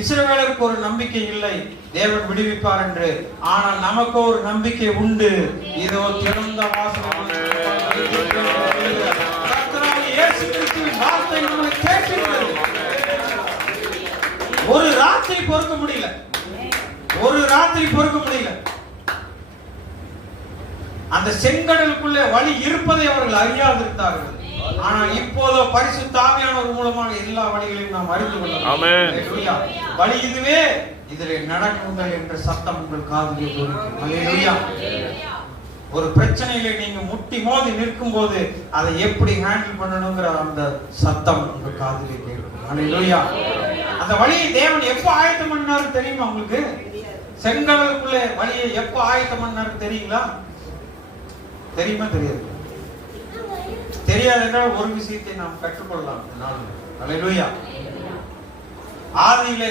இஸ்ரவேலருக்கு ஒரு நம்பிக்கை இல்லை. தேவன் விடுவிப்பார் என்று. ஆனால் நமக்கு ஒரு நம்பிக்கை உண்டு. இதோ திறந்த வாசல் ஒரு ராத்திரி பொறுக்க முடியல. ஒரு ராத்திரி பொறுக்க முடியல. அந்த செங்கடலுக்குள்ளே வழி இருப்பதை அவர்கள் அறியாதிருந்தார்கள் ஆனால் இப்போதோ பரிசுத்த ஆவியானவர் மூலமாக எல்லா வழிகளையும் நாம் அறிந்து கொள்ளலாம். வழி இதுவே இதிலே நடக்குங்கள் என்ற சத்தம் உங்கள் காதிலே கேட்கும். அல்லேலூயா. ஒரு பிரச்சனையில நீங்க முட்டி மோதி நிற்கும் போது அதை எப்படி ஹேண்டில் பண்ணணுங்கிற அந்த சத்தம் உங்க காதிலே கேட்கும் அல்லேலூயா. அந்த வழியை தேவன் எப்போ ஆயத்தம் பண்ணாரு தெரியுமா உங்களுக்கு செங்கடலுக்குள்ளே வழியை எப்போ ஆயத்தம் பண்ணாரு தெரியுங்களா தெரியுமா தெரியாது தெரியாது என்றால் ஒரு விஷயத்தை நாம் கற்றுக்கொள்ளலாம் நான் நாளில். ஆதியிலே